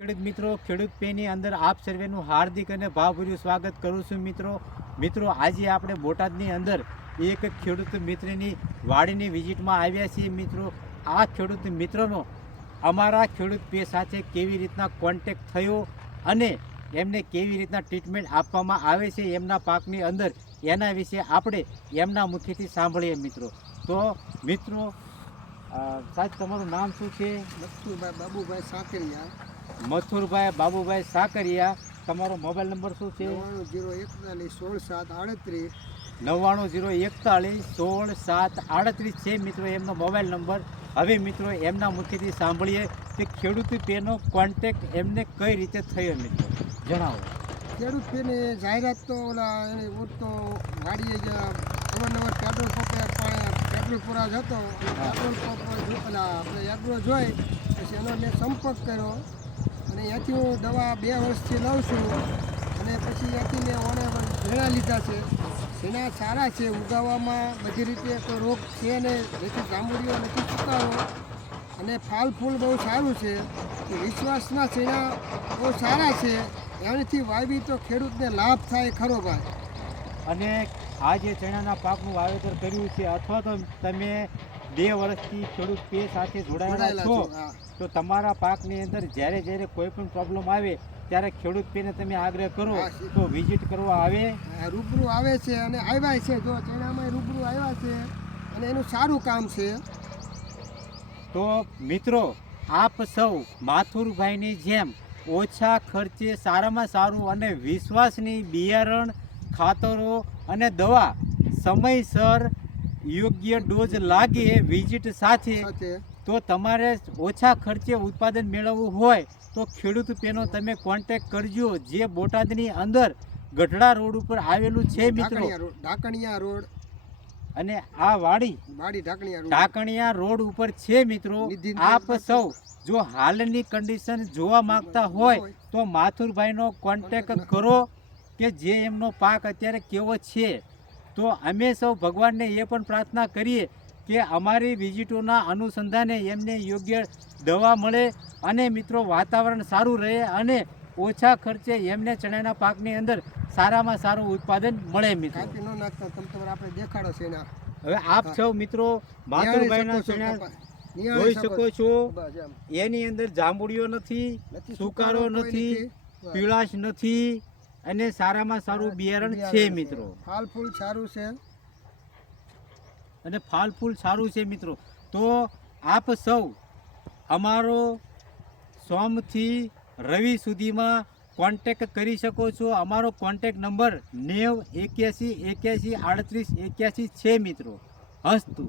ખેડૂત મિત્રો, ખેડૂત પેની અંદર આપ સર્વેનું હાર્દિક અને ભાવભર્યું સ્વાગત કરું છું મિત્રો આજે આપણે બોટાદની અંદર એક ખેડૂત મિત્રની વાડીની વિઝિટમાં આવ્યા છીએ મિત્રો. આ ખેડૂત મિત્રનો અમારા ખેડૂત પે સાથે કેવી રીતના કોન્ટેક્ટ થયો અને એમને કેવી રીતના ટ્રીટમેન્ટ આપવામાં આવે છે એમના પાકની અંદર, એના વિશે આપણે એમના મુખેથી સાંભળીએ મિત્રો. તો મિત્રો સાહેબ, તમારું નામ શું છે? મથુરભાઈ બાબુભાઈ સાકરિયા. મથુરભાઈ બાબુભાઈ સાકરિયા. તમારો મોબાઈલ નંબર શું છે? 9901416738. 9901416738 છે મિત્રો એમનો મોબાઈલ નંબર. હવે મિત્રો એમના મુખેથી સાંભળીએ કે ખેડૂત પેનો કોન્ટેક્ટ એમને કઈ રીતે થયો મિત્રો, જણાવો. ખેડૂત પેની જાહેરાત તો એની તો વાડીએ જ અવારનવાર પેટ્રોલ પૂરા જતો. પેટ્રોલ પંપ આપણે એગ્રો જોઈ પછી એનો મેં સંપર્ક કર્યો અને ત્યાંથી હું દવા 2 વર્ષથી લઉં છું અને પછી ત્યાંથી મેં ઓને ઝીણા લીધા છે. ઝીણા સારા છે, ઉગાવવામાં બધી રીતે કોઈ રોગ છે ને, નથી જાંબુડીઓ નથી સુકારો અને ફાલ ફૂલ બહુ સારું છે. વિશ્વાસના ઝીણા બહુ સારા છે, એનાથી વાવી તો ખેડૂતને લાભ થાય ખરો ભાઈ. અને આ જે ચણાના પાકનું વાવેતર કર્યું છે અથવા તો તમે 2 વર્ષથી ખેડૂત પે સાથે જોડાયેલા છો, તો તમારા પાકની અંદર જ્યારે કોઈ પણ પ્રોબ્લેમ આવે ત્યારે ખેડૂત પેને તમે આગ્રહ કરો તો વિઝિટ કરવા આવે, રૂબરૂ આવે છે અને આવ્યા છે. જો ચણામાં રૂબરૂ આવ્યા છે અને એનું સારું કામ છે. તો મિત્રો આપ સૌ માથુરભાઈની જેમ ઓછા ખર્ચે સારામાં સારું અને વિશ્વાસની બિયારણ, ખાતરો અને દવા સમયસર યોગ્ય ડોઝ લાગે વિઝિટ સાથે, તો તમારે ઓછા ખર્ચે ઉત્પાદન મેળવવું હોય તો ખેડૂત પેનો તમે કોન્ટેક્ટ કરજો, જે બોટાદની અંદર ગઢડા રોડ ઉપર આવેલું છે મિત્રો. ઢાકણિયા રોડ અને આ વાડી ઢાકણિયા રોડ ઉપર છે મિત્રો. આપ સૌ જો હાલની કન્ડિશન જોવા માંગતા હોય તો માથુરભાઈનો કોન્ટેક્ટ કરો કે જે એમનો પાક અત્યારે કેવો છે. તો અમે સૌ ભગવાનને એ પણ પ્રાર્થના કરીએ કે અમારી વિઝિટોના અનુસંધાને એમને યોગ્ય દવા મળે અને મિત્રો વાતાવરણ સારું રહે અને ઓછા ખર્ચે એમને ચણાના પાકની અંદર સારામાં સારું ઉત્પાદન મળે મિત્રો. આપણે દેખાડો છે. હવે આપ સૌ મિત્રો માથુરભાઈના ચણા જોઈ શકો છો. એની અંદર જાંબુડીઓ નથી, સુકારો નથી, પીળાશ નથી અને સારામાં સારું બિયારણ છે મિત્રો. ફાલ ફૂલ સારું છે અને ફાલ ફૂલ સારું છે મિત્રો. તો આપ સૌ અમારો સોમથી રવિ સુધીમાં કોન્ટેક્ટ કરી શકો છો. અમારો કોન્ટેક્ટ નંબર 90 81 81 38 81 છે મિત્રો. હસ્તું.